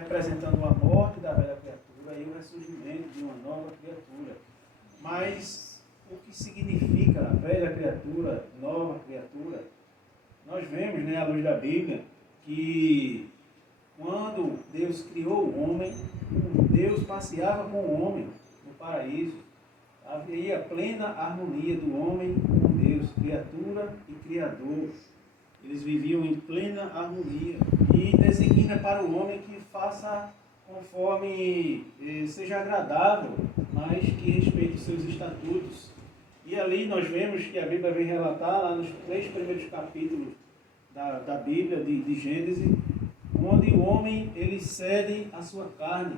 representando a morte da velha criatura e o ressurgimento de uma nova criatura. Mas o que significa velha criatura, nova criatura? Nós vemos, à luz da Bíblia, que quando Deus criou o homem, Deus passeava com o homem no paraíso. Havia plena harmonia do homem com Deus, criatura e criador. Eles viviam em plena harmonia. E designa para o homem que faça conforme seja agradável, mas que respeite os seus estatutos. E ali nós vemos que a Bíblia vem relatar, lá nos 3 primeiros capítulos da Bíblia, de Gênesis, onde o homem ele cede a sua carne.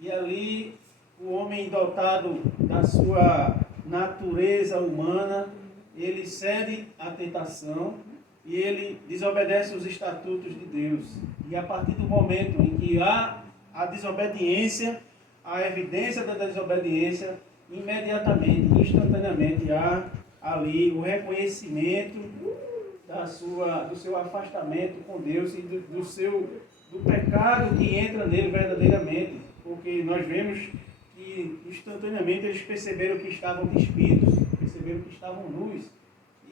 E ali o homem dotado da sua natureza humana, ele cede à tentação e ele desobedece os estatutos de Deus. E a partir do momento em que há a desobediência, a evidência da desobediência, imediatamente, instantaneamente, há ali o reconhecimento do seu afastamento com Deus e do pecado que entra nele verdadeiramente. Porque nós vemos que instantaneamente eles perceberam que estavam despidos, perceberam que estavam nus.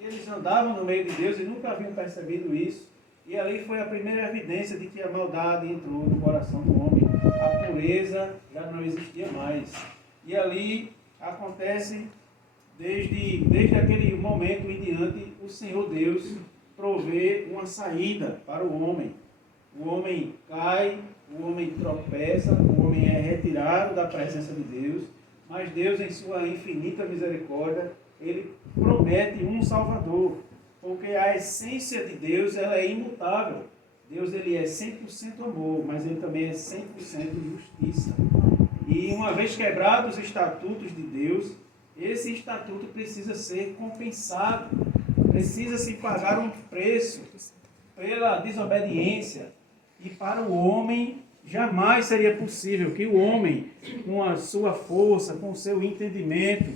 E eles andavam no meio de Deus e nunca haviam percebido isso. E ali foi a primeira evidência de que a maldade entrou no coração do homem. A pureza já não existia mais. E ali acontece, desde aquele momento em diante, o Senhor Deus provê uma saída para o homem. O homem cai, o homem tropeça, o homem é retirado da presença de Deus, mas Deus, em sua infinita misericórdia, Ele promete um Salvador, porque a essência de Deus ela é imutável. Deus ele é 100% amor, mas Ele também é 100% justiça. E uma vez quebrados os estatutos de Deus, esse estatuto precisa ser compensado, precisa se pagar um preço pela desobediência. E para o homem, jamais seria possível que o homem, com a sua força, com o seu entendimento,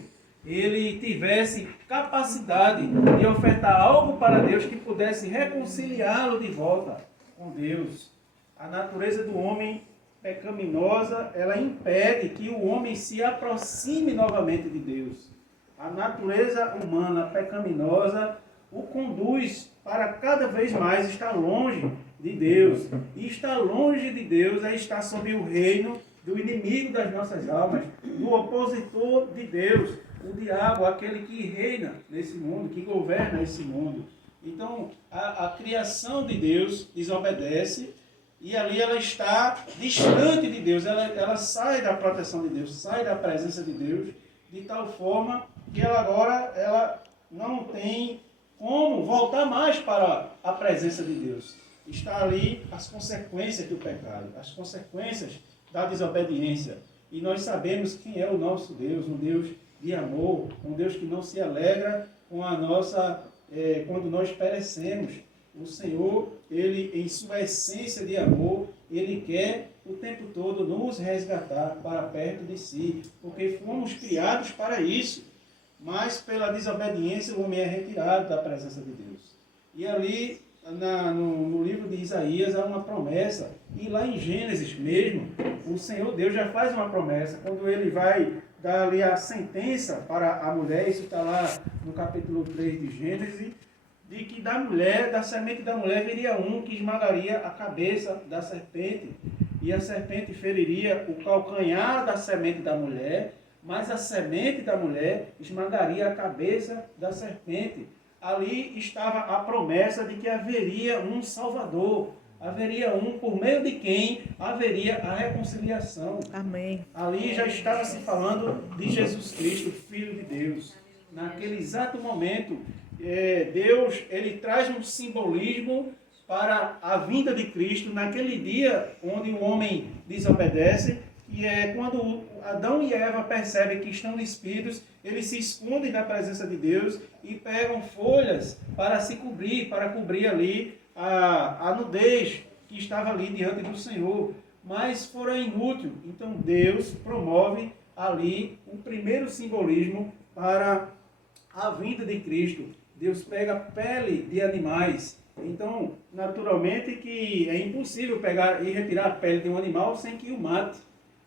ele tivesse capacidade de ofertar algo para Deus que pudesse reconciliá-lo de volta com Deus. A natureza do homem pecaminosa, ela impede que o homem se aproxime novamente de Deus. A natureza humana pecaminosa o conduz para cada vez mais estar longe de Deus. E estar longe de Deus é estar sob o reino do inimigo das nossas almas, do opositor de Deus, o diabo, aquele que reina nesse mundo, que governa esse mundo. Então, a criação de Deus desobedece e ali ela está distante de Deus, ela sai da proteção de Deus, sai da presença de Deus, de tal forma que ela não tem como voltar mais para a presença de Deus. Está ali as consequências do pecado, as consequências da desobediência. E nós sabemos quem é o nosso Deus, um Deus de amor, um Deus que não se alegra com a nossa, quando nós perecemos. O Senhor, Ele em sua essência de amor, Ele quer o tempo todo nos resgatar para perto de si, porque fomos criados para isso. Mas pela desobediência o homem é retirado da presença de Deus. E ali no livro de Isaías há uma promessa, e lá em Gênesis mesmo, o Senhor Deus já faz uma promessa, quando Ele vai dar ali a sentença para a mulher, isso está lá no capítulo 3 de Gênesis, de que da semente da mulher viria um que esmagaria a cabeça da serpente, e a serpente feriria o calcanhar da semente da mulher, mas a semente da mulher esmagaria a cabeça da serpente. Ali estava a promessa de que haveria um Salvador, haveria um por meio de quem haveria a reconciliação. Amém. Ali já estava se falando de Jesus Cristo, Filho de Deus. Naquele exato momento, Deus ele traz um simbolismo para a vinda de Cristo, naquele dia onde o homem desobedece, e é quando Adão e Eva percebem que estão despidos, eles se escondem da presença de Deus e pegam folhas para se cobrir, para cobrir ali a nudez que estava ali diante do Senhor. Mas fora inútil. Então Deus promove ali o primeiro simbolismo para a vinda de Cristo. Deus pega pele de animais Então, naturalmente que é impossível pegar e retirar a pele de um animal sem que o mate.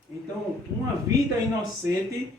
Então, uma vida inocente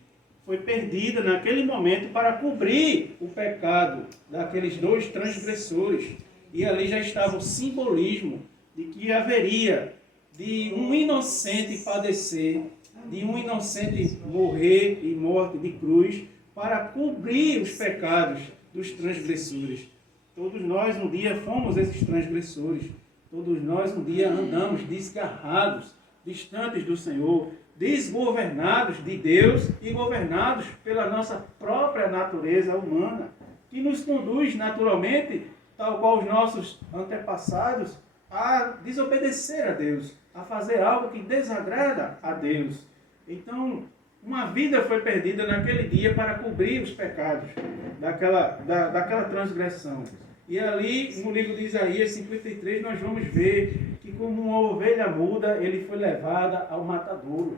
foi perdida naquele momento para cobrir o pecado daqueles dois transgressores. E ali já estava o simbolismo de que haveria de um inocente padecer, de um inocente morrer e morte de cruz, para cobrir os pecados dos transgressores. Todos nós um dia fomos esses transgressores. Todos nós um dia andamos desgarrados, distantes do Senhor, desgovernados de Deus e governados pela nossa própria natureza humana, que nos conduz naturalmente, tal qual os nossos antepassados, a desobedecer a Deus, a fazer algo que desagrada a Deus. Então, uma vida foi perdida naquele dia para cobrir os pecados daquela transgressão. E ali, no livro de Isaías 53, nós vamos ver que como uma ovelha muda, ele foi levada ao matadouro.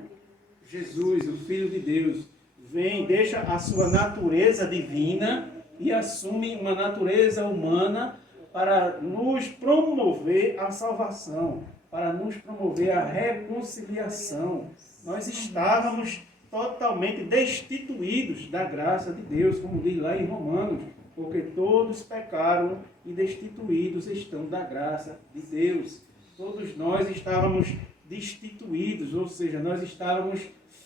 Jesus, o Filho de Deus, vem, deixa a sua natureza divina e assume uma natureza humana para nos promover a salvação, para nos promover a reconciliação. Nós estávamos totalmente destituídos da graça de Deus, como diz lá em Romanos, porque todos pecaram e destituídos estão da graça de Deus. Todos nós estávamos destituídos, ou seja, nós estávamos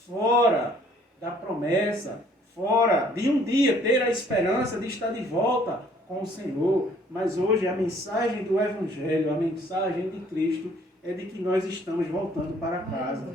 fora da promessa, fora de um dia ter a esperança de estar de volta com o Senhor. Mas hoje a mensagem do Evangelho, a mensagem de Cristo é de que nós estamos voltando para casa.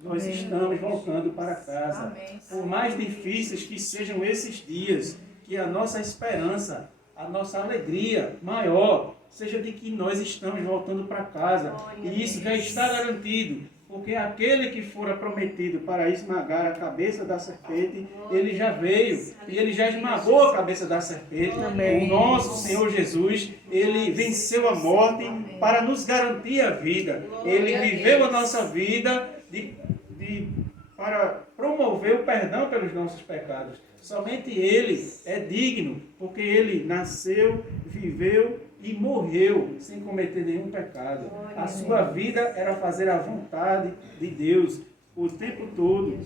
Nós estamos voltando para casa. Por mais difíceis que sejam esses dias, que a nossa esperança, a nossa alegria maior seja de que nós estamos voltando para casa. E isso já está garantido, porque aquele que fora prometido para esmagar a cabeça da serpente, ele já veio e ele já esmagou a cabeça da serpente. O nosso Senhor Jesus, ele venceu a morte para nos garantir a vida. Ele viveu a nossa vida para promover o perdão pelos nossos pecados. Somente Ele é digno, porque Ele nasceu, viveu e morreu sem cometer nenhum pecado. A sua vida era fazer a vontade de Deus o tempo todo.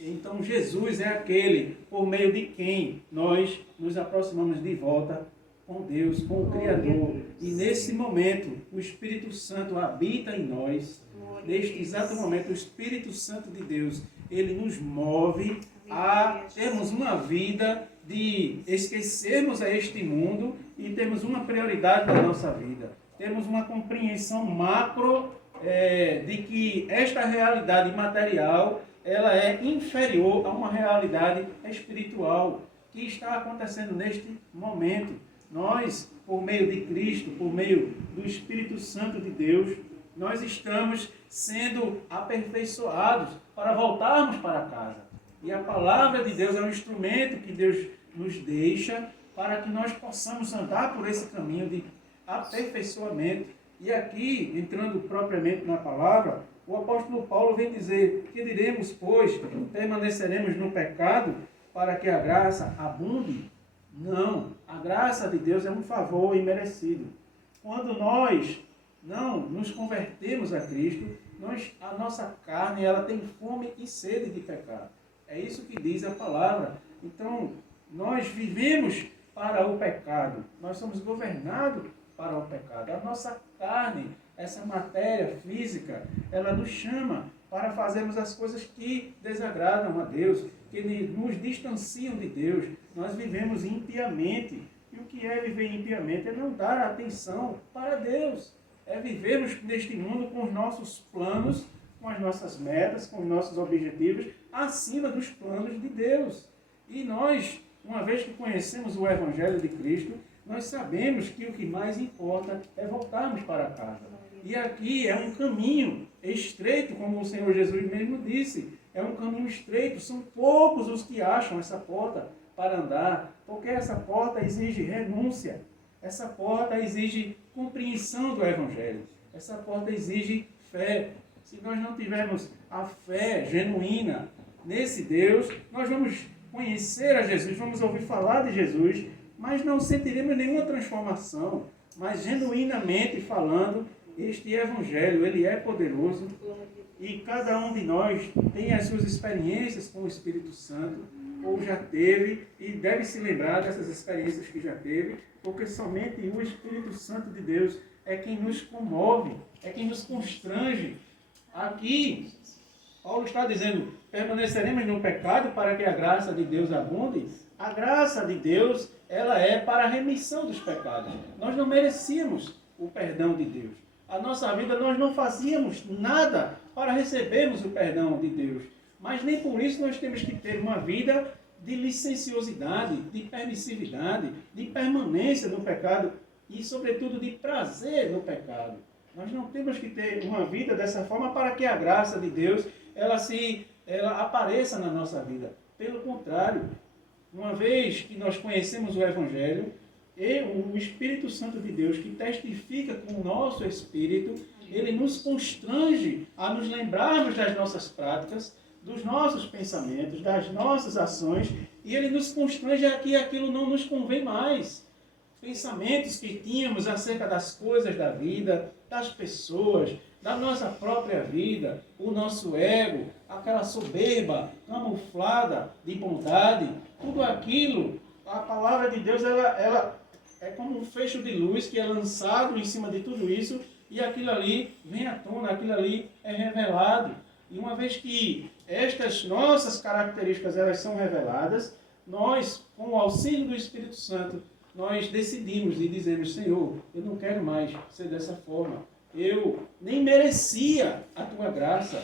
Então Jesus é aquele por meio de quem nós nos aproximamos de volta com Deus, com o Criador. E nesse momento o Espírito Santo habita em nós. Neste exato momento o Espírito Santo de Deus, ele nos move a termos uma vida de esquecermos a este mundo e termos uma prioridade na nossa vida. Temos uma compreensão macro de que esta realidade material ela é inferior a uma realidade espiritual que está acontecendo neste momento. Nós, por meio de Cristo, por meio do Espírito Santo de Deus, nós estamos sendo aperfeiçoados para voltarmos para casa. E a palavra de Deus é um instrumento que Deus nos deixa para que nós possamos andar por esse caminho de aperfeiçoamento. E aqui, entrando propriamente na palavra, o apóstolo Paulo vem dizer: que diremos, pois, permaneceremos no pecado para que a graça abunde? Não, a graça de Deus é um favor imerecido. Quando nós não nos convertemos a Cristo, a nossa carne ela tem fome e sede de pecado. É isso que diz a palavra. Então, nós vivemos para o pecado. Nós somos governados para o pecado. A nossa carne, essa matéria física, ela nos chama para fazermos as coisas que desagradam a Deus, que nos distanciam de Deus. Nós vivemos impiamente. E o que é viver impiamente? É não dar atenção para Deus. É vivermos neste mundo com os nossos planos, com as nossas metas, com os nossos objetivos, acima dos planos de Deus. E nós, uma vez que conhecemos o Evangelho de Cristo, nós sabemos que o que mais importa é voltarmos para casa. E aqui é um caminho estreito, como o Senhor Jesus mesmo disse. É um caminho estreito, são poucos os que acham essa porta para andar, porque essa porta exige renúncia, essa porta exige compreensão do Evangelho, essa porta exige fé. Se nós não tivermos a fé genuína nesse Deus, nós vamos conhecer a Jesus, vamos ouvir falar de Jesus, mas não sentiremos nenhuma transformação. mas genuinamente falando, este Evangelho, ele é poderoso e cada um de nós tem as suas experiências com o Espírito Santo, ou já teve, e deve se lembrar dessas experiências que já teve, porque somente o Espírito Santo de Deus é quem nos comove, é quem nos constrange. Aqui, Paulo está dizendo, permaneceremos no pecado para que a graça de Deus abunde. A graça de Deus, ela é para a remissão dos pecados. Nós não merecíamos o perdão de Deus. A nossa vida, nós não fazíamos nada para recebermos o perdão de Deus. Mas nem por isso nós temos que ter uma vida de licenciosidade, de permissividade, de permanência no pecado e, sobretudo, de prazer no pecado. Nós não temos que ter uma vida dessa forma para que a graça de Deus ela apareça na nossa vida. Pelo contrário, uma vez que nós conhecemos o Evangelho, e o Espírito Santo de Deus, que testifica com o nosso espírito, ele nos constrange a nos lembrarmos das nossas práticas, dos nossos pensamentos, das nossas ações, e ele nos constrange a que aquilo não nos convém mais. Pensamentos que tínhamos acerca das coisas da vida, das pessoas, da nossa própria vida, o nosso ego, aquela soberba camuflada de bondade, tudo aquilo, a palavra de Deus, ela é como um feixe de luz que é lançado em cima de tudo isso e aquilo ali vem à tona, aquilo ali é revelado. E uma vez que estas nossas características elas são reveladas, nós, com o auxílio do Espírito Santo, nós decidimos e dizemos, Senhor, eu não quero mais ser dessa forma. Eu nem merecia a tua graça.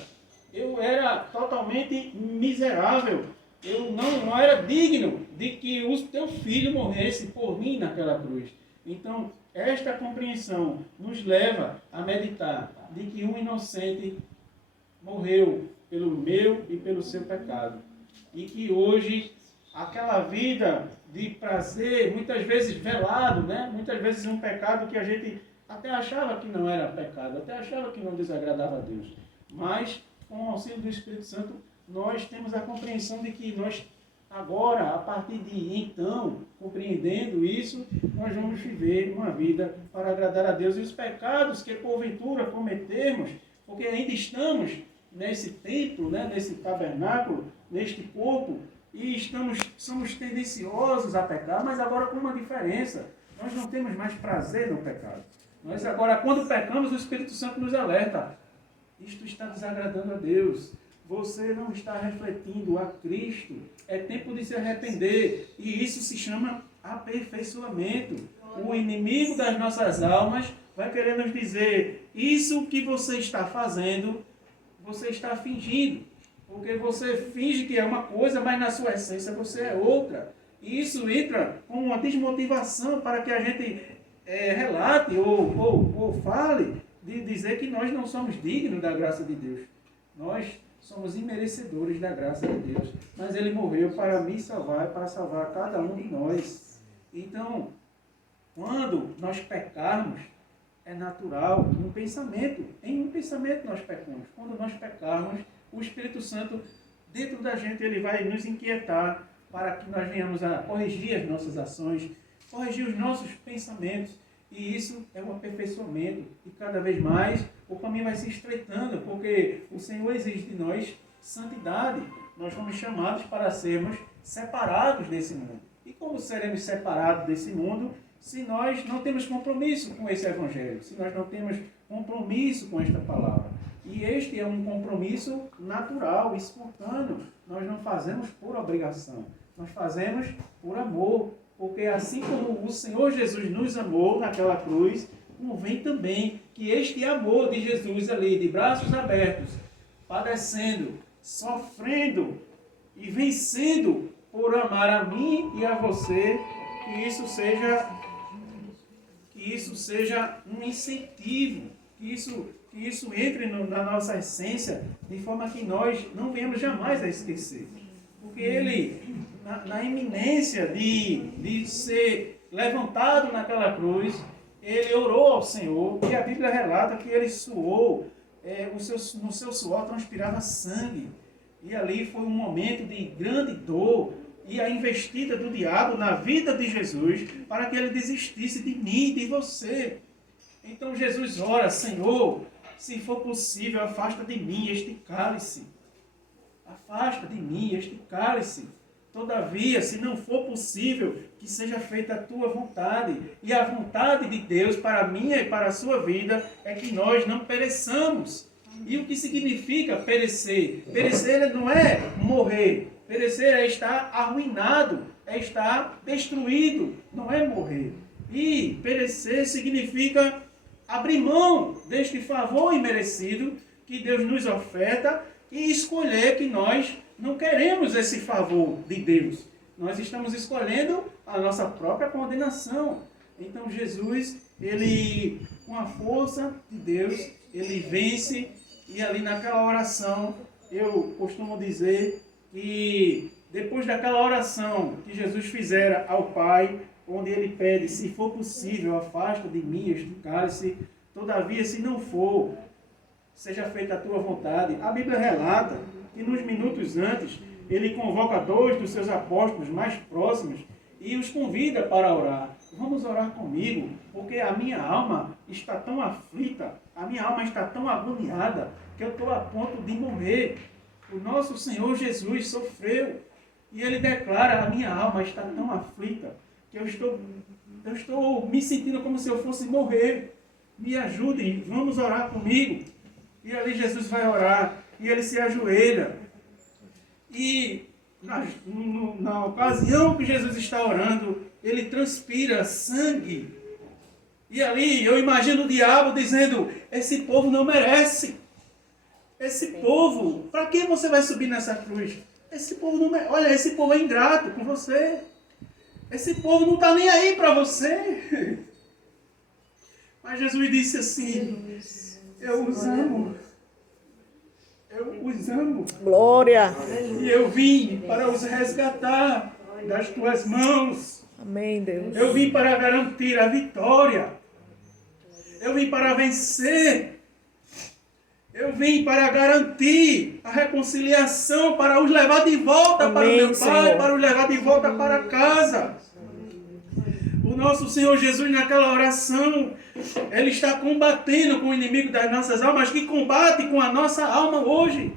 Eu era totalmente miserável. Eu não era digno de que o teu filho morresse por mim naquela cruz. Então, esta compreensão nos leva a meditar de que um inocente morreu pelo meu e pelo seu pecado. E que hoje, aquela vida de prazer, muitas vezes velado, né? Muitas vezes um pecado que a gente até achava que não era pecado, até achava que não desagradava a Deus. Mas, com o auxílio do Espírito Santo, nós temos a compreensão de que nós, agora, a partir de então, compreendendo isso, nós vamos viver uma vida para agradar a Deus. E os pecados que porventura cometemos, porque ainda estamos nesse templo, né, nesse tabernáculo, neste corpo, e somos tendenciosos a pecar, mas agora com uma diferença. Nós não temos mais prazer no pecado. Nós agora, quando pecamos, o Espírito Santo nos alerta. Isto está desagradando a Deus. Você não está refletindo a Cristo. É tempo de se arrepender. E isso se chama aperfeiçoamento. O inimigo das nossas almas vai querer nos dizer, isso que você está fazendo, você está fingindo. Porque você finge que é uma coisa, mas na sua essência você é outra. E isso entra com uma desmotivação para que a gente relate ou fale de dizer que nós não somos dignos da graça de Deus. Nós somos imerecedores da graça de Deus. Mas Ele morreu para me salvar, para salvar cada um de nós. Então, quando nós pecarmos, é natural, em um pensamento nós pecamos. Quando nós pecarmos, o Espírito Santo, dentro da gente, ele vai nos inquietar para que nós venhamos a corrigir as nossas ações, corrigir os nossos pensamentos. E isso é um aperfeiçoamento. E cada vez mais o caminho vai se estreitando, porque o Senhor exige de nós santidade. Nós fomos chamados para sermos separados desse mundo. E como seremos separados desse mundo se nós não temos compromisso com esse Evangelho, se nós não temos compromisso com esta palavra? E este é um compromisso natural, espontâneo. Nós não fazemos por obrigação, nós fazemos por amor. Porque assim como o Senhor Jesus nos amou naquela cruz, convém também que este amor de Jesus ali, de braços abertos, padecendo, sofrendo e vencendo por amar a mim e a você, que isso seja um incentivo, que isso entre na nossa essência, de forma que nós não venhamos jamais a esquecer. Porque ele, na iminência de ser levantado naquela cruz, ele orou ao Senhor, e a Bíblia relata que ele suou, no seu suor transpirava sangue. E ali foi um momento de grande dor, e a investida do diabo na vida de Jesus para que ele desistisse de mim e de você. Então Jesus ora: Senhor, se for possível, afasta de mim este cálice. Afasta de mim este cálice. Todavia, se não for possível, que seja feita a tua vontade. E a vontade de Deus para a minha e para a sua vida é que nós não pereçamos. E o que significa perecer? Perecer não é morrer. Perecer é estar arruinado, é estar destruído, não é morrer. E perecer significa abrir mão deste favor imerecido que Deus nos oferta e escolher que nós não queremos esse favor de Deus. Nós estamos escolhendo a nossa própria condenação. Então Jesus, ele, com a força de Deus, ele vence. E ali naquela oração, eu costumo dizer que depois daquela oração que Jesus fizera ao Pai, onde ele pede: se for possível, afasta de mim este cálice, todavia, se não for, seja feita a tua vontade. A Bíblia relata que nos minutos antes, ele convoca 2 dos seus apóstolos mais próximos e os convida para orar. Vamos orar comigo, porque a minha alma está tão aflita, a minha alma está tão agoniada, que eu estou a ponto de morrer. O nosso Senhor Jesus sofreu, e ele declara: a minha alma está tão aflita, que eu estou me sentindo como se eu fosse morrer. Me ajudem, vamos orar comigo. E ali Jesus vai orar, e ele se ajoelha. E na ocasião que Jesus está orando, ele transpira sangue. E ali eu imagino o diabo dizendo: esse povo não merece. Esse povo, para que você vai subir nessa cruz? Esse povo não merece. Olha, esse povo é ingrato com você. Esse povo não está nem aí para você. Mas Jesus disse assim: eu os amo. Eu os amo. Glória. E eu vim para os resgatar das tuas mãos. Amém, Deus. Eu vim para garantir a vitória. Eu vim para vencer. Eu vim para garantir a reconciliação, para os levar de volta. Amém, para o meu Pai, Senhor. Para os levar de volta para casa. O nosso Senhor Jesus, naquela oração, ele está combatendo com o inimigo das nossas almas, que combate com a nossa alma hoje.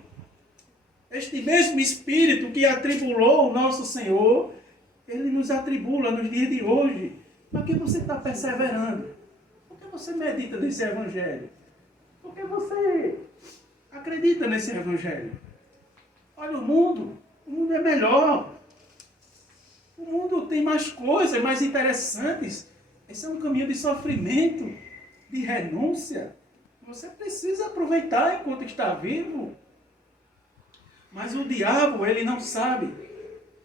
Este mesmo Espírito que atribulou o nosso Senhor, ele nos atribula nos dias de hoje. Por que você está perseverando? Por que você medita nesse Evangelho? Por que você acredita nesse Evangelho? Olha, o mundo é melhor. O mundo tem mais coisas, mais interessantes. Esse é um caminho de sofrimento, de renúncia. Você precisa aproveitar enquanto está vivo. Mas o diabo, ele não sabe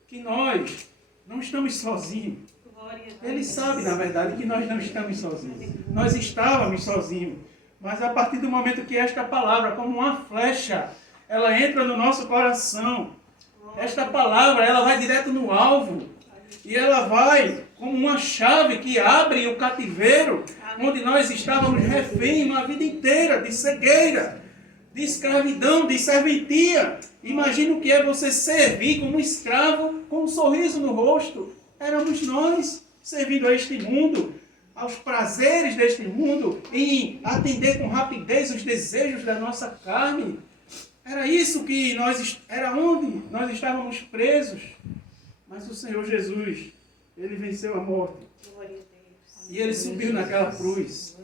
que nós não estamos sozinhos. Ele sabe, na verdade, que nós não estamos sozinhos. Nós estávamos sozinhos. Mas a partir do momento que esta palavra, como uma flecha, ela entra no nosso coração, esta palavra, ela vai direto no alvo. E ela vai como uma chave que abre o cativeiro, onde nós estávamos refém uma vida inteira de cegueira, de escravidão, de serventia. Imagina o que é você servir como escravo, com um sorriso no rosto. Éramos nós servindo a este mundo, aos prazeres deste mundo, em atender com rapidez os desejos da nossa carne. Era isso que era onde nós estávamos presos. Mas o Senhor Jesus, ele venceu a morte. E ele subiu naquela cruz.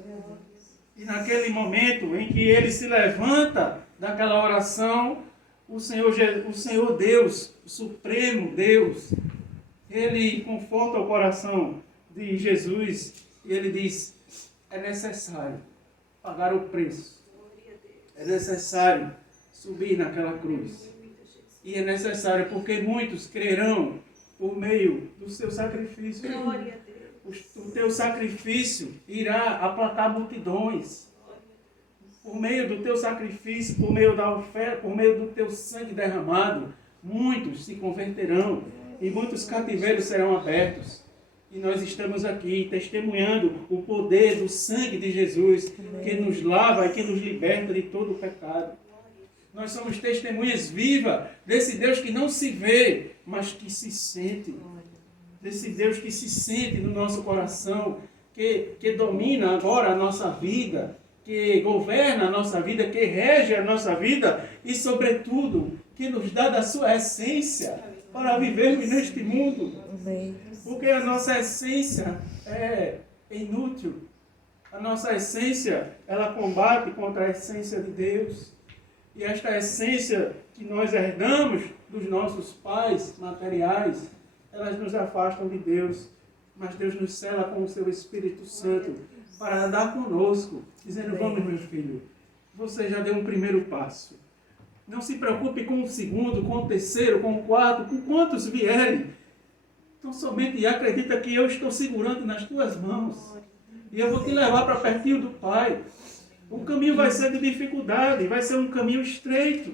E naquele momento em que ele se levanta daquela oração, o Senhor Deus, o Supremo Deus, ele conforta o coração de Jesus e ele diz: é necessário pagar o preço. É necessário subir naquela cruz. E é necessário porque muitos crerão por meio do seu sacrifício. Glória a Deus. O teu sacrifício irá aplacar multidões. Por meio do teu sacrifício, por meio da oferta, por meio do teu sangue derramado, muitos se converterão e muitos cativeiros serão abertos. E nós estamos aqui testemunhando o poder do sangue de Jesus, que nos lava e que nos liberta de todo o pecado. Nós somos testemunhas vivas desse Deus que não se vê, mas que se sente. Desse Deus que se sente no nosso coração, que domina agora a nossa vida, que governa a nossa vida, que rege a nossa vida e, sobretudo, que nos dá da sua essência para vivermos neste mundo. Porque a nossa essência é inútil. A nossa essência, ela combate contra a essência de Deus. E esta essência que nós herdamos dos nossos pais materiais, elas nos afastam de Deus. Mas Deus nos sela com o seu Espírito Santo para andar conosco, dizendo: vamos, meu filho, você já deu um primeiro passo. Não se preocupe com o segundo, com o terceiro, com o quarto, com quantos vierem. Então somente acredita que eu estou segurando nas tuas mãos. E eu vou te levar para pertinho do Pai. O caminho vai ser de dificuldade, vai ser um caminho estreito.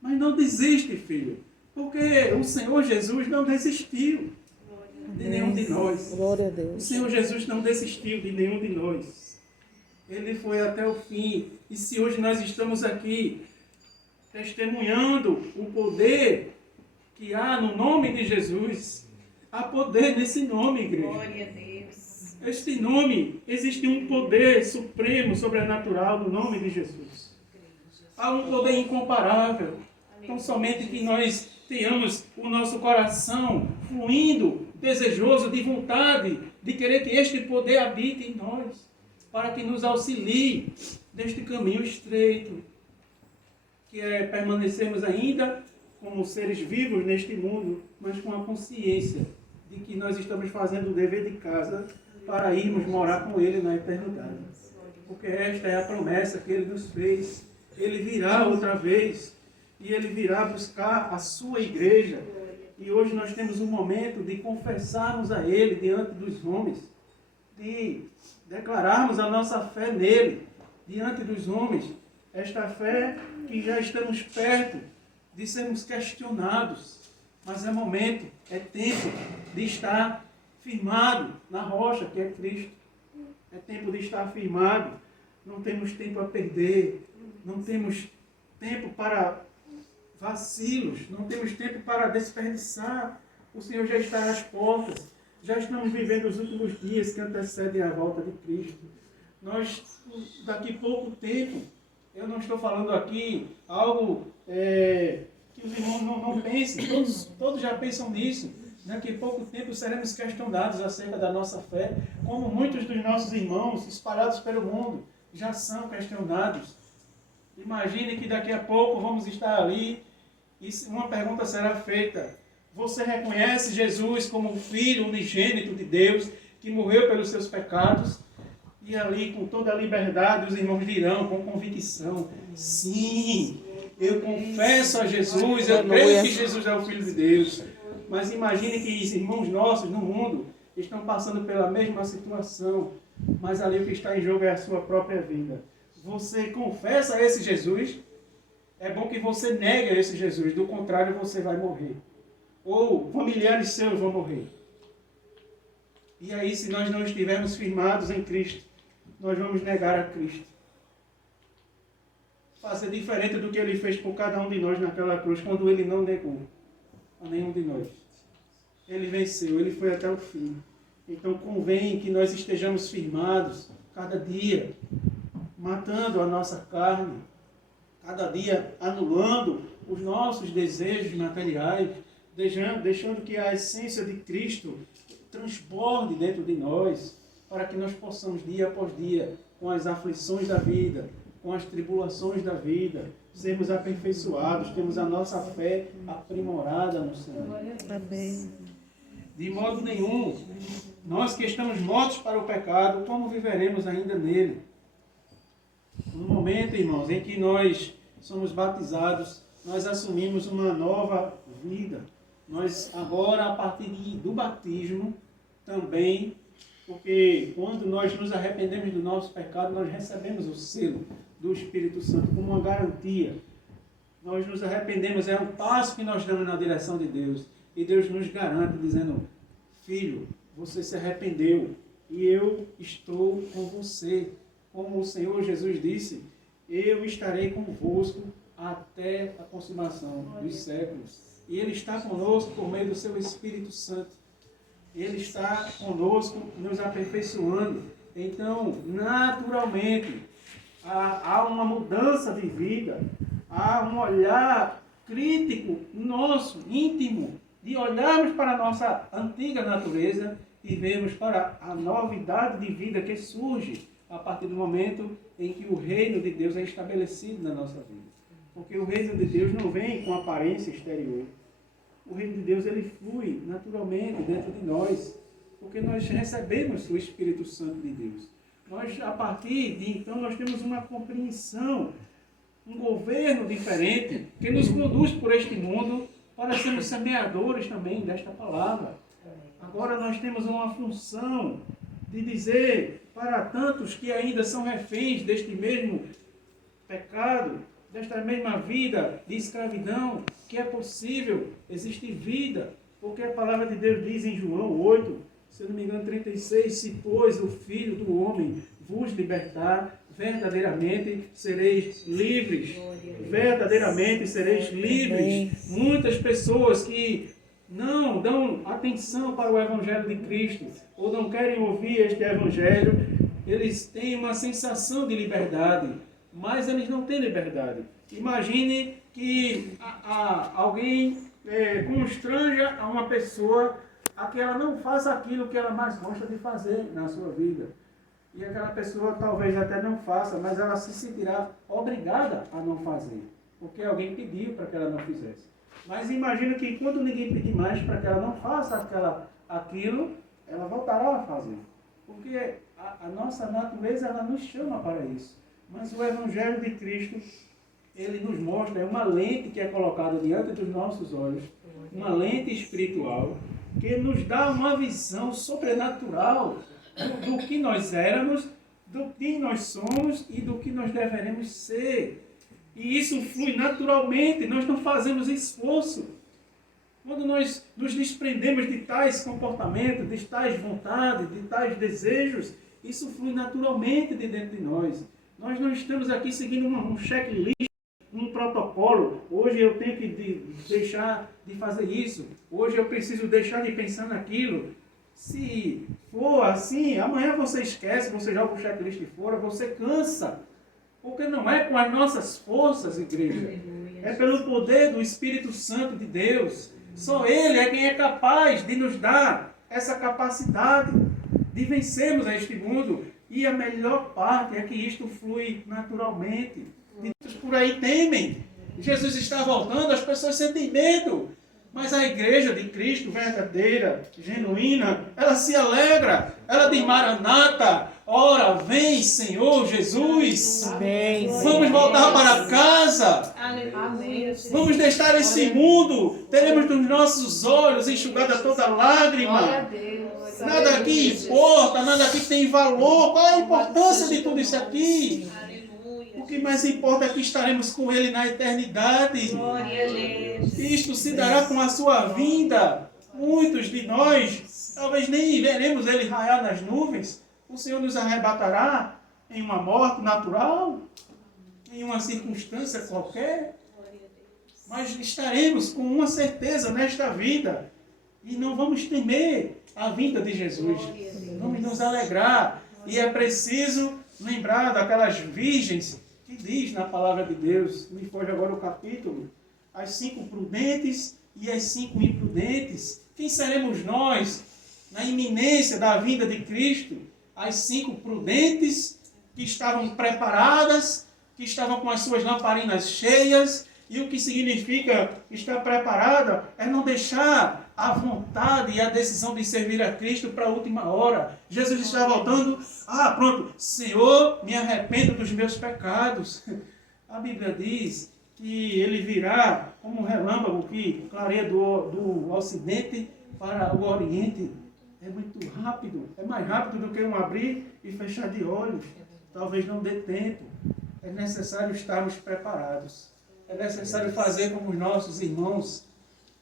Mas não desiste, filho. Porque o Senhor Jesus não desistiu de nenhum de nós. Glória a Deus. O Senhor Jesus não desistiu de nenhum de nós. Ele foi até o fim. E se hoje nós estamos aqui testemunhando o poder que há no nome de Jesus, há poder nesse nome, igreja. Glória a Deus. Este nome, existe um poder supremo, sobrenatural no nome de Jesus. Há um poder incomparável. Então somente que nós tenhamos o nosso coração fluindo, desejoso, de vontade, de querer que este poder habite em nós, para que nos auxilie neste caminho estreito, que é permanecermos ainda como seres vivos neste mundo, mas com a consciência de que nós estamos fazendo o dever de casa para irmos morar com Ele na eternidade. Porque esta é a promessa que Ele nos fez. Ele virá outra vez e Ele virá buscar a sua igreja. E hoje nós temos um momento de confessarmos a Ele diante dos homens, de declararmos a nossa fé nele diante dos homens. Esta fé que já estamos perto de sermos questionados. Mas é momento, é tempo de estar firmado na rocha que é Cristo. É tempo de estar firmado. Não temos tempo a perder. Não temos tempo para vacilos. Não temos tempo para desperdiçar. O Senhor já está às portas. Já estamos vivendo os últimos dias que antecedem a volta de Cristo. Nós, daqui a pouco tempo, eu não estou falando aqui algo que os irmãos não pensem. Todos já pensam nisso. Daqui a pouco tempo seremos questionados acerca da nossa fé, como muitos dos nossos irmãos espalhados pelo mundo já são questionados. Imagine que daqui a pouco vamos estar ali e uma pergunta será feita: você reconhece Jesus como o Filho unigênito de Deus, que morreu pelos seus pecados? E ali, com toda a liberdade, os irmãos dirão com convicção: sim, eu confesso a Jesus, eu creio que Jesus é o Filho de Deus. Mas imagine que os irmãos nossos no mundo estão passando pela mesma situação, mas ali o que está em jogo é a sua própria vida. Você confessa esse Jesus? É bom que você negue esse Jesus, do contrário você vai morrer. Ou familiares seus vão morrer. E aí, se nós não estivermos firmados em Cristo, nós vamos negar a Cristo. Faça diferente do que Ele fez por cada um de nós naquela cruz, quando Ele não negou a nenhum de nós. Ele venceu, Ele foi até o fim. Então convém que nós estejamos firmados cada dia, matando a nossa carne, cada dia anulando os nossos desejos materiais, deixando que a essência de Cristo transborde dentro de nós, para que nós possamos dia após dia, com as aflições da vida, com as tribulações da vida, sermos aperfeiçoados, temos a nossa fé aprimorada no Senhor. Amém. De modo nenhum, nós que estamos mortos para o pecado, como viveremos ainda nele? No momento, irmãos, em que nós somos batizados, nós assumimos uma nova vida. Nós agora, a partir do batismo, também, porque quando nós nos arrependemos do nosso pecado, nós recebemos o selo do Espírito Santo como uma garantia. Nós nos arrependemos, é um passo que nós damos na direção de Deus. E Deus nos garante, dizendo: filho, você se arrependeu e eu estou com você. Como o Senhor Jesus disse: eu estarei convosco até a consumação dos séculos. E Ele está conosco por meio do Seu Espírito Santo. Ele está conosco, nos aperfeiçoando. Então, naturalmente, há uma mudança de vida, há um olhar crítico nosso, íntimo, de olharmos para a nossa antiga natureza e vermos para a novidade de vida que surge a partir do momento em que o reino de Deus é estabelecido na nossa vida. Porque o reino de Deus não vem com aparência exterior. O reino de Deus, ele flui naturalmente dentro de nós, porque nós recebemos o Espírito Santo de Deus. Nós, a partir de então, nós temos uma compreensão, um governo diferente, que nos conduz por este mundo para sermos semeadores também desta palavra. Agora nós temos uma função de dizer para tantos que ainda são reféns deste mesmo pecado, desta mesma vida de escravidão, que é possível existir vida, porque a palavra de Deus diz em João 8, se não me engano 36, se pois o Filho do Homem vos libertar, verdadeiramente sereis livres. Verdadeiramente sereis livres. Muitas pessoas que não dão atenção para o Evangelho de Cristo, ou não querem ouvir este Evangelho, eles têm uma sensação de liberdade, mas eles não têm liberdade. Imagine que alguém constranja a uma pessoa a que ela não faça aquilo que ela mais gosta de fazer na sua vida. E aquela pessoa talvez até não faça, mas ela se sentirá obrigada a não fazer, porque alguém pediu para que ela não fizesse. Mas imagina que enquanto ninguém pedir mais para que ela não faça aquilo, ela voltará a fazer. Porque a nossa natureza, ela nos chama para isso. Mas o Evangelho de Cristo, ele nos mostra, é uma lente que é colocada diante dos nossos olhos, uma lente espiritual, que nos dá uma visão sobrenatural do que nós éramos, do que nós somos e do que nós deveremos ser. E isso flui naturalmente, nós não fazemos esforço. Quando nós nos desprendemos de tais comportamentos, de tais vontades, de tais desejos, isso flui naturalmente de dentro de nós. Nós não estamos aqui seguindo um checklist, um protocolo. Hoje eu tenho que deixar de fazer isso. Hoje eu preciso deixar de pensar naquilo. Se for assim, amanhã você esquece, você joga o checklist fora, você cansa. Porque não é com as nossas forças, igreja. É pelo poder do Espírito Santo de Deus. Só Ele é quem é capaz de nos dar essa capacidade de vencermos este mundo. E a melhor parte é que isto flui naturalmente. Muitos por aí temem. Jesus está voltando, as pessoas sentem medo. Mas a igreja de Cristo, verdadeira, genuína, ela se alegra. Ela diz: Maranata, ora, vem, Senhor Jesus. Amém. Vamos voltar para casa. Amém. Vamos deixar esse mundo. Teremos dos nossos olhos enxugada toda lágrima. Nada aqui importa, nada aqui tem valor. Qual a importância de tudo isso aqui? O que mais importa é que estaremos com Ele na eternidade. Isto se dará com a sua vinda. Muitos de nós, talvez nem veremos Ele raiar nas nuvens. O Senhor nos arrebatará em uma morte natural, em uma circunstância qualquer. Mas estaremos com uma certeza nesta vida. E não vamos temer a vinda de Jesus. Vamos nos alegrar. E é preciso lembrar daquelas virgens que diz na palavra de Deus, me foge agora o capítulo, as 5 prudentes e as 5 imprudentes. Quem seremos nós na iminência da vinda de Cristo? As 5 prudentes que estavam preparadas, que estavam com as suas lamparinas cheias. E o que significa estar preparada é não deixar a vontade e a decisão de servir a Cristo para a última hora. Jesus está voltando. Pronto. Senhor, me arrependo dos meus pecados. A Bíblia diz que ele virá como um relâmpago que clareia do ocidente para o oriente. É muito rápido. É mais rápido do que um abrir e fechar de olhos. Talvez não dê tempo. É necessário estarmos preparados. É necessário fazer como os nossos irmãos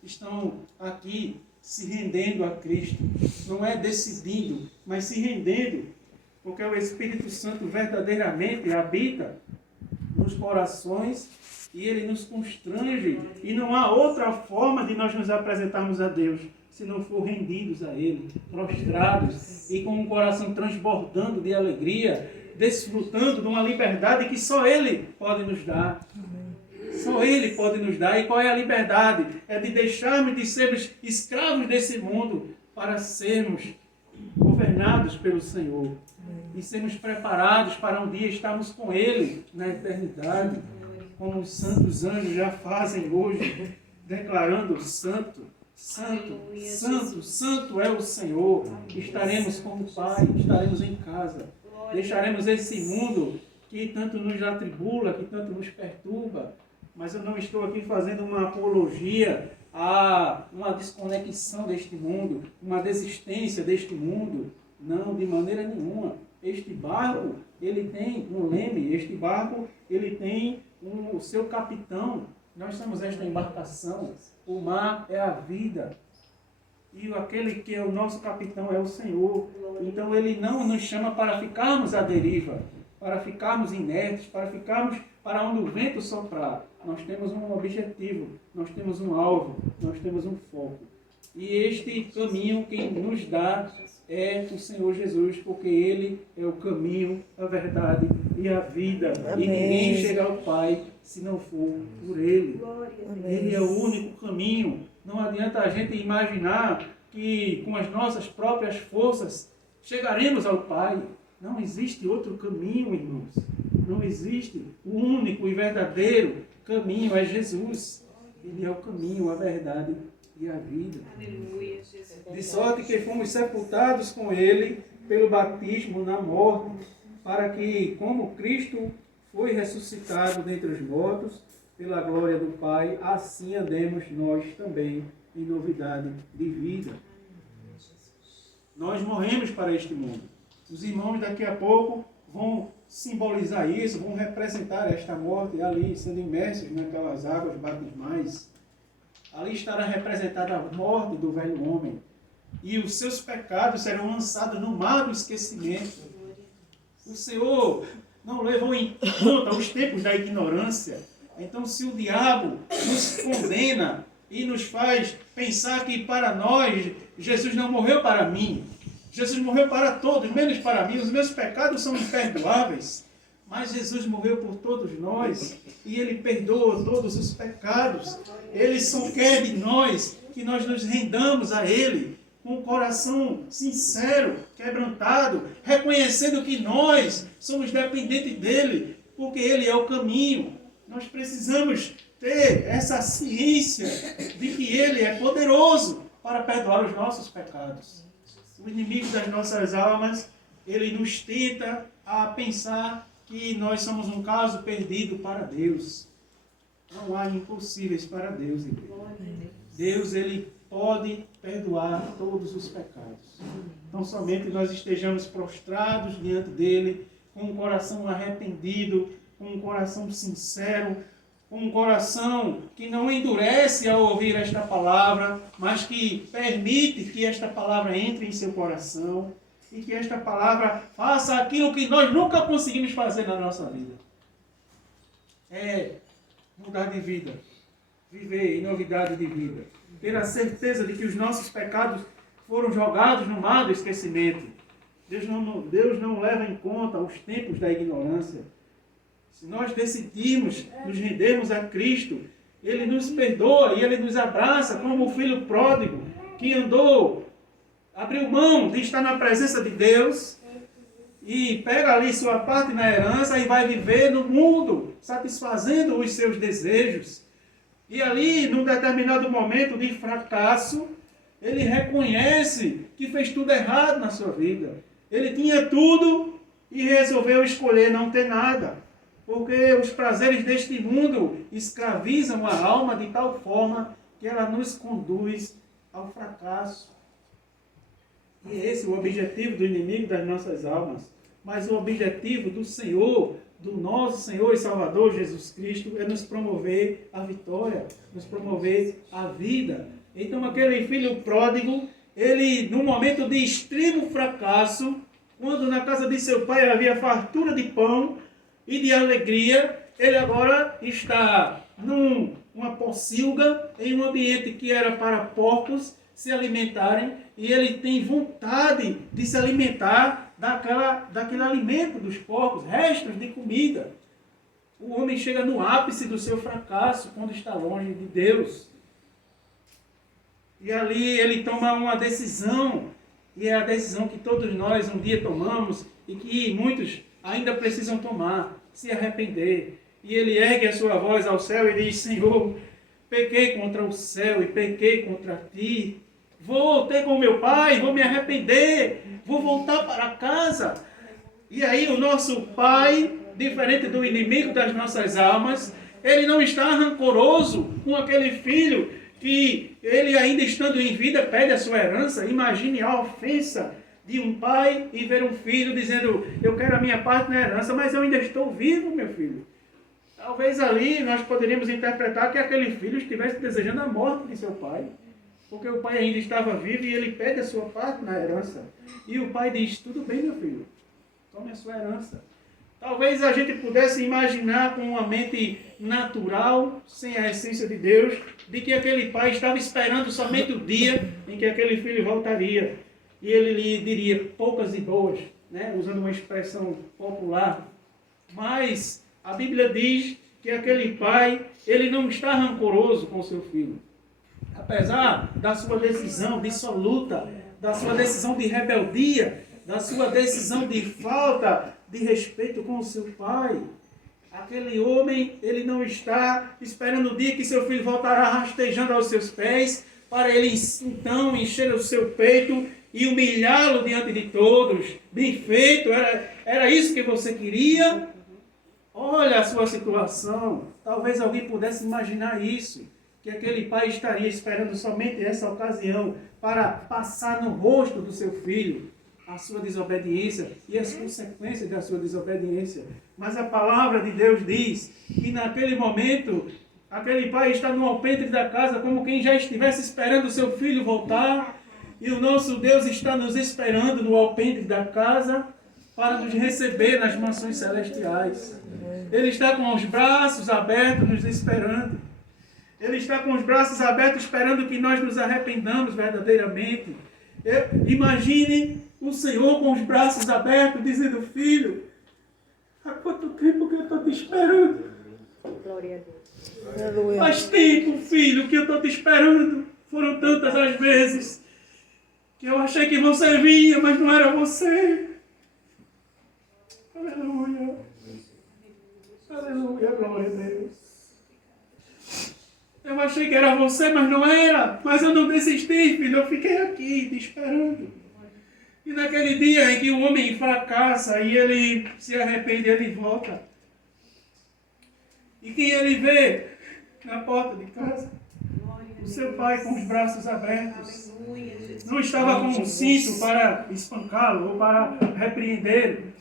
estão aqui se rendendo a Cristo. Não é decidindo, mas se rendendo, porque o Espírito Santo verdadeiramente habita nos corações e Ele nos constrange. E não há outra forma de nós nos apresentarmos a Deus se não for rendidos a Ele, prostrados e com um coração transbordando de alegria, desfrutando de uma liberdade que só Ele pode nos dar. Só Ele pode nos dar. E qual é a liberdade? É de deixarmos de sermos escravos desse mundo para sermos governados pelo Senhor. E sermos preparados para um dia estarmos com Ele na eternidade. Como os santos anjos já fazem hoje, declarando santo, santo, santo, santo é o Senhor. Estaremos com o Pai, estaremos em casa. Deixaremos esse mundo que tanto nos atribula, que tanto nos perturba. Mas eu não estou aqui fazendo uma apologia a uma desconexão deste mundo, uma desistência deste mundo. Não, de maneira nenhuma. Este barco, ele tem um leme, este barco, ele tem o seu capitão. Nós somos esta embarcação. O mar é a vida. E aquele que é o nosso capitão é o Senhor. Então ele não nos chama para ficarmos à deriva, para ficarmos inertes, para onde o vento soprar. Nós temos um objetivo, nós temos um alvo, nós temos um foco. E este caminho quem nos dá é o Senhor Jesus, porque Ele é o caminho, a verdade e a vida. Amém. E ninguém chega ao Pai se não for por Ele. Amém. Ele é o único caminho. Não adianta a gente imaginar que com as nossas próprias forças chegaremos ao Pai. Não existe outro caminho, irmãos. Não existe. O único e verdadeiro caminho é Jesus. Ele é o caminho, a verdade e a vida. Aleluia, Jesus. De sorte que fomos sepultados com Ele pelo batismo na morte, para que, como Cristo foi ressuscitado dentre os mortos, pela glória do Pai, assim andemos nós também em novidade de vida. Nós morremos para este mundo. Os irmãos daqui a pouco vão simbolizar isso, vão representar esta morte ali, sendo imersos naquelas águas batismais. Ali estará representada a morte do velho homem. E os seus pecados serão lançados no mar do esquecimento. O Senhor não levou em conta os tempos da ignorância. Então, se o diabo nos condena e nos faz pensar que para nós, Jesus não morreu para mim. Jesus morreu para todos, menos para mim. Os meus pecados são imperdoáveis. Mas Jesus morreu por todos nós e Ele perdoa todos os pecados. Ele só quer de nós que nós nos rendamos a Ele com o coração sincero, quebrantado, reconhecendo que nós somos dependentes dEle, porque Ele é o caminho. Nós precisamos ter essa ciência de que Ele é poderoso para perdoar os nossos pecados. O inimigo das nossas almas, ele nos tenta a pensar que nós somos um caso perdido para Deus. Não há impossíveis para Deus, igreja. Deus, ele pode perdoar todos os pecados. Então, somente nós estejamos prostrados diante dele, com um coração arrependido, com um coração sincero, com um coração que não endurece ao ouvir esta palavra, mas que permite que esta palavra entre em seu coração e que esta palavra faça aquilo que nós nunca conseguimos fazer na nossa vida. É mudar de vida, viver em novidade de vida, ter a certeza de que os nossos pecados foram jogados no mar do esquecimento. Deus não leva em conta os tempos da ignorância. Se nós decidirmos nos rendermos a Cristo, Ele nos perdoa e Ele nos abraça como o filho pródigo que abriu mão de estar na presença de Deus e pega ali sua parte na herança e vai viver no mundo, satisfazendo os seus desejos. E ali, num determinado momento de fracasso, ele reconhece que fez tudo errado na sua vida. Ele tinha tudo e resolveu escolher não ter nada. Porque os prazeres deste mundo escravizam a alma de tal forma que ela nos conduz ao fracasso. E esse é o objetivo do inimigo das nossas almas. Mas o objetivo do Senhor, do nosso Senhor e Salvador Jesus Cristo, é nos promover a vitória, nos promover a vida. Então aquele filho pródigo, ele, num momento de extremo fracasso, quando na casa de seu pai havia fartura de pão e de alegria, ele agora está numa pocilga, em um ambiente que era para porcos se alimentarem, e ele tem vontade de se alimentar daquele alimento dos porcos, restos de comida. O homem chega no ápice do seu fracasso quando está longe de Deus. E ali ele toma uma decisão, e é a decisão que todos nós um dia tomamos, e que muitos ainda precisam tomar, se arrepender. E ele ergue a sua voz ao céu e diz: Senhor, pequei contra o céu e pequei contra ti. Vou ter com meu pai, vou me arrepender, vou voltar para casa. E aí o nosso pai, diferente do inimigo das nossas almas, ele não está rancoroso com aquele filho que ele, ainda estando em vida, pede a sua herança. Imagine a ofensa de um pai e ver um filho dizendo: eu quero a minha parte na herança, mas eu ainda estou vivo, meu filho. Talvez ali nós poderíamos interpretar que aquele filho estivesse desejando a morte de seu pai, porque o pai ainda estava vivo e ele pede a sua parte na herança. E o pai diz: tudo bem, meu filho, tome a sua herança. Talvez a gente pudesse imaginar com uma mente natural, sem a essência de Deus, de que aquele pai estava esperando somente o dia em que aquele filho voltaria. E ele lhe diria poucas e boas, né? Usando uma expressão popular. Mas a Bíblia diz que aquele pai, ele não está rancoroso com seu filho. Apesar da sua decisão dissoluta, da sua decisão de rebeldia, da sua decisão de falta de respeito com o seu pai, aquele homem, ele não está esperando o dia que seu filho voltará rastejando aos seus pés, para ele então encher o seu peito e humilhá-lo diante de todos. Bem feito, era isso que você queria? Olha a sua situação. Talvez alguém pudesse imaginar isso, que aquele pai estaria esperando somente essa ocasião para passar no rosto do seu filho a sua desobediência e as consequências da sua desobediência. Mas a palavra de Deus diz que naquele momento, aquele pai está no alpendre da casa como quem já estivesse esperando o seu filho voltar, e o nosso Deus está nos esperando no alpendre da casa para nos receber nas mansões celestiais. Ele está com os braços abertos nos esperando. Ele está com os braços abertos esperando que nós nos arrependamos verdadeiramente. Imagine o Senhor com os braços abertos dizendo: filho, há quanto tempo que eu estou te esperando? Glória a Deus. Faz tempo, filho, que eu estou te esperando. Foram tantas as vezes que eu achei que você vinha, mas não era você. Aleluia. Aleluia, glória a Deus. Eu achei que era você, mas não era. Mas eu não desisti, filho. Eu fiquei aqui te esperando. E naquele dia em que o homem fracassa e ele se arrepende, ele volta. E quem ele vê na porta de casa? O seu pai com os braços abertos. Não estava com um cinto para espancá-lo ou para repreendê-lo.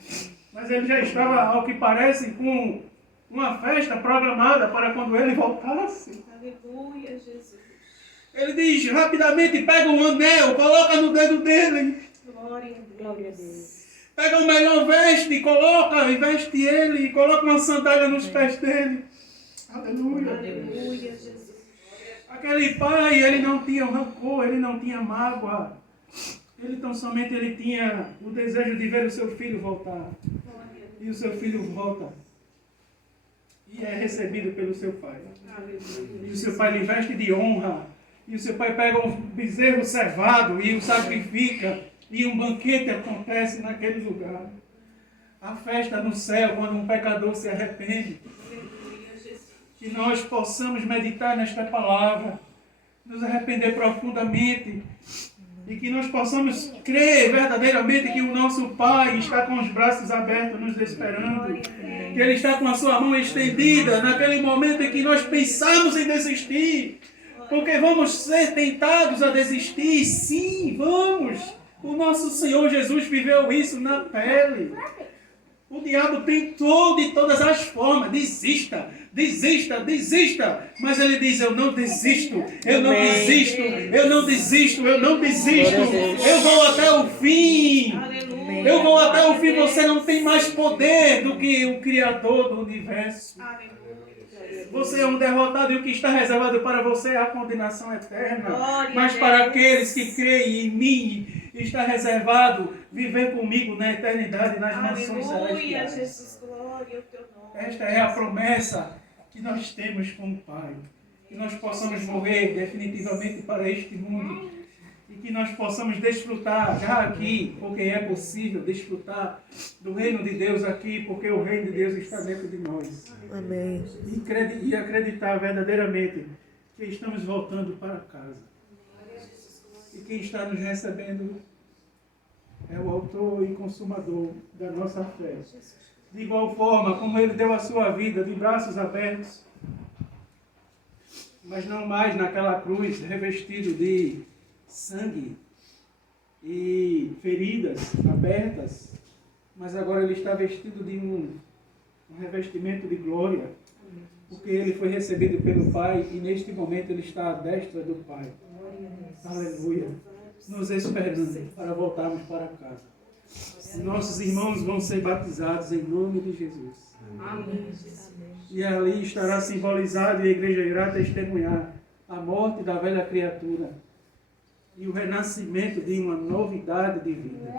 Mas ele já estava, ao que parece, com uma festa programada para quando ele voltasse. Aleluia, Jesus. Ele diz rapidamente: pega um anel, coloca no dedo dele. Glória a Deus. Pega o melhor veste, coloca e veste ele, e coloca uma sandália nos pés dele. Aleluia. Aleluia, Jesus. Aquele pai, ele não tinha rancor, ele não tinha mágoa. Ele tão somente ele tinha o desejo de ver o seu filho voltar. E o seu filho volta. E é recebido pelo seu pai. E o seu pai lhe veste de honra. E o seu pai pega um bezerro cevado e o sacrifica. E um banquete acontece naquele lugar. A festa no céu, quando um pecador se arrepende. Que nós possamos meditar nesta palavra, nos arrepender profundamente, e que nós possamos crer verdadeiramente que o nosso Pai está com os braços abertos nos esperando, que Ele está com a sua mão estendida naquele momento em que nós pensamos em desistir, porque vamos ser tentados a desistir. Sim, vamos. O nosso Senhor Jesus viveu isso na pele. O diabo tentou de todas as formas. Desista, desista, desista. Mas ele diz, eu não desisto, eu não desisto, eu não desisto, eu não desisto. Eu vou até o fim. Aleluia. Eu vou até o fim. Você não tem mais poder do que o Criador do universo. Aleluia. Você é um derrotado e o que está reservado para você é a condenação eterna. Glória Mas a para Deus. aqueles que creem em mim, está reservado viver comigo na eternidade, nas mansões Aleluia, celestiais. Jesus. Glória ao teu nome. Esta é a promessa que nós temos com o Pai. Que nós possamos morrer definitivamente para este mundo. E que nós possamos desfrutar já aqui, porque é possível desfrutar do reino de Deus aqui, porque o reino de Deus está dentro de nós. Amém. E acreditar verdadeiramente que estamos voltando para casa. E quem está nos recebendo é o autor e consumador da nossa fé. De igual forma como ele deu a sua vida de braços abertos, mas não mais naquela cruz revestido de sangue e feridas abertas, mas agora ele está vestido de um revestimento de glória, porque ele foi recebido pelo Pai e neste momento ele está à destra do Pai. Aleluia. Nos esperando para voltarmos para casa. Nossos irmãos vão ser batizados em nome de Jesus. Amém, Jesus. E ali estará simbolizado e a igreja irá testemunhar a morte da velha criatura e o renascimento de uma novidade de vida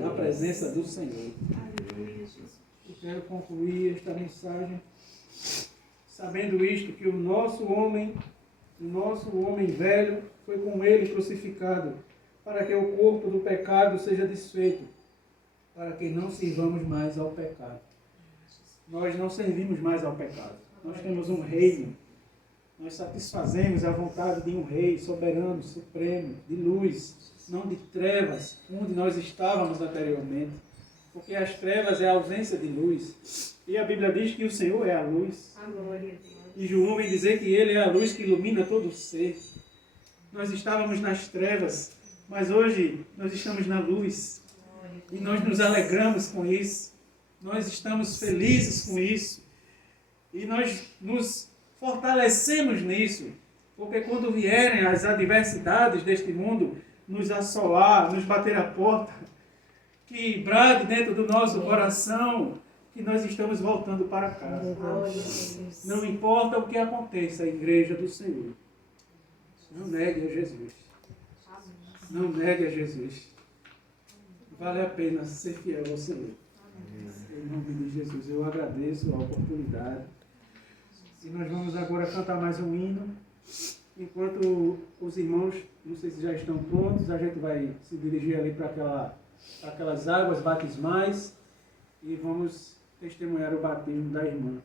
na presença do Senhor. Aleluia, Jesus. Eu quero concluir esta mensagem sabendo isto, que o nosso homem velho foi com ele crucificado, para que o corpo do pecado seja desfeito, para que não sirvamos mais ao pecado. Nós não servimos mais ao pecado. Nós temos um reino. Nós satisfazemos a vontade de um rei soberano, supremo, de luz, não de trevas, onde nós estávamos anteriormente. Porque as trevas é a ausência de luz. E a Bíblia diz que o Senhor é a luz. Glória a Deus. E João vem dizer que Ele é a luz que ilumina todo o ser. Nós estávamos nas trevas, mas hoje nós estamos na luz. E nós nos alegramos com isso. Nós estamos felizes com isso. E nós nos fortalecemos nisso. Porque quando vierem as adversidades deste mundo nos assolar, nos bater a porta, que brade dentro do nosso coração que nós estamos voltando para casa. Não importa o que aconteça, a igreja do Senhor. Não negue a Jesus. Não negue a Jesus. Vale a pena ser fiel ao Senhor. Em nome de Jesus, eu agradeço a oportunidade. E nós vamos agora cantar mais um hino. Enquanto os irmãos, não sei se já estão prontos, a gente vai se dirigir ali para aquelas águas batismais e vamos testemunhar o batismo da irmã.